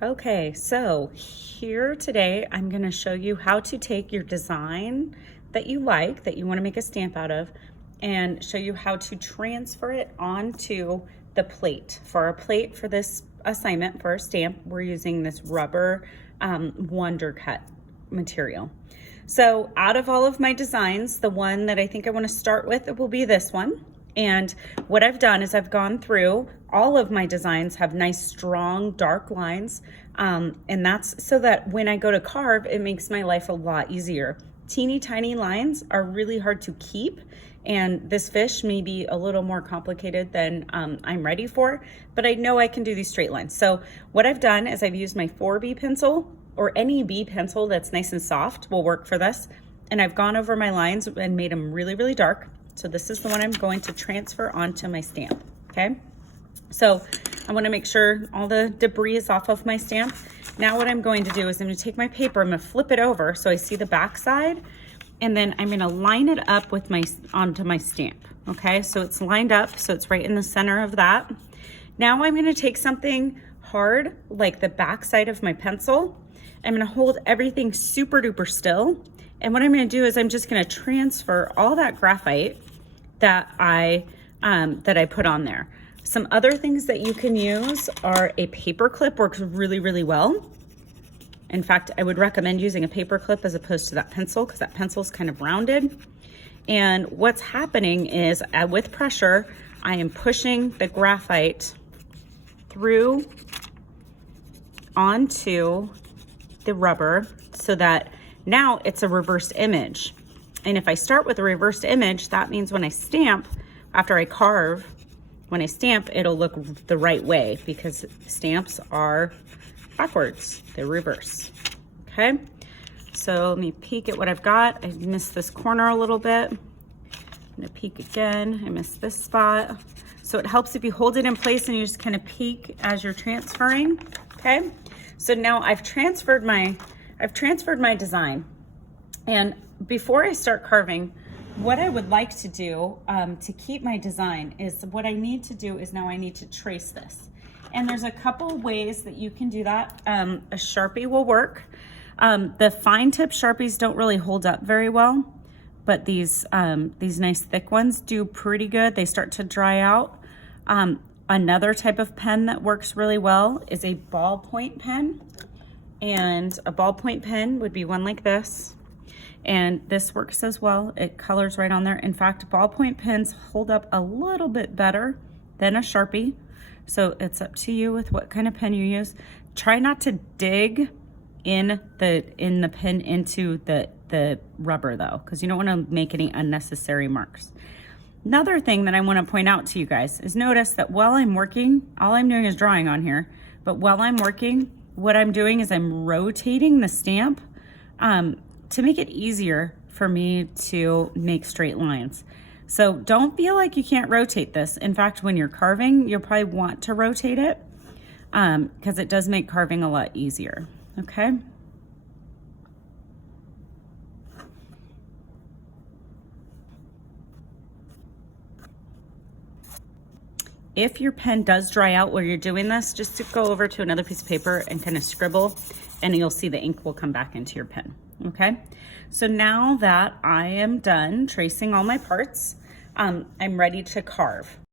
Okay, so here today I'm going to show you how to take your design that you like, that you want to make a stamp out of, and show you how to transfer it onto the plate. For our plate for this assignment, for our stamp, we're using this rubber Wonder Cut material. So out of all of my designs, the one that I think I want to start with will be this one. And what I've done is I've gone through all of my designs have nice, strong, dark lines. And that's so that when I go to carve, it makes my life a lot easier. Teeny tiny lines are really hard to keep. And this fish may be a little more complicated than I'm ready for, but I know I can do these straight lines. So what I've done is I've used my 4B pencil, or any B pencil that's nice and soft will work for this. And I've gone over my lines and made them really, really dark. So this is the one I'm going to transfer onto my stamp, okay? So I wanna make sure all the debris is off of my stamp. Now what I'm going to do is I'm gonna take my paper, I'm gonna flip it over so I see the back side, and then I'm gonna line it up with onto my stamp, okay? So it's lined up, so it's right in the center of that. Now I'm gonna take something hard, like the back side of my pencil. I'm gonna hold everything super duper still. And what I'm gonna do is I'm just gonna transfer all that graphite that I put on there. Some other things that you can use are a paper clip, works really, really well. In fact, I would recommend using a paper clip as opposed to that pencil, because that pencil is kind of rounded. And what's happening is with pressure, I am pushing the graphite through onto the rubber so that now it's a reversed image. And if I start with a reversed image, that means when I stamp, after I carve, when I stamp, it'll look the right way, because stamps are backwards, they're reverse, okay? So let me peek at what I've got. I missed this corner a little bit. I'm gonna peek again, I missed this spot. So it helps if you hold it in place and you just kind of peek as you're transferring, okay? So now I've transferred my design. And before I start carving, what I would like to do to keep my design is what I need to do is now I need to trace this. And there's a couple ways that you can do that. A Sharpie will work. The fine tip Sharpies don't really hold up very well, but these nice thick ones do pretty good. They start to dry out. Another type of pen that works really well is a ballpoint pen. And a ballpoint pen would be one like this. And this works as well. It colors right on there. In fact, ballpoint pens hold up a little bit better than a Sharpie. So it's up to you with what kind of pen you use. Try not to dig in the pen into the rubber though, because you don't want to make any unnecessary marks. Another thing that I want to point out to you guys is notice that while I'm working, all I'm doing is drawing on here, but while I'm working, what I'm doing is I'm rotating the stamp to make it easier for me to make straight lines. So don't feel like you can't rotate this. In fact, when you're carving, you'll probably want to rotate it because it does make carving a lot easier, okay? If your pen does dry out while you're doing this, just to go over to another piece of paper and kind of scribble, and you'll see the ink will come back into your pen, okay? So now that I am done tracing all my parts, I'm ready to carve.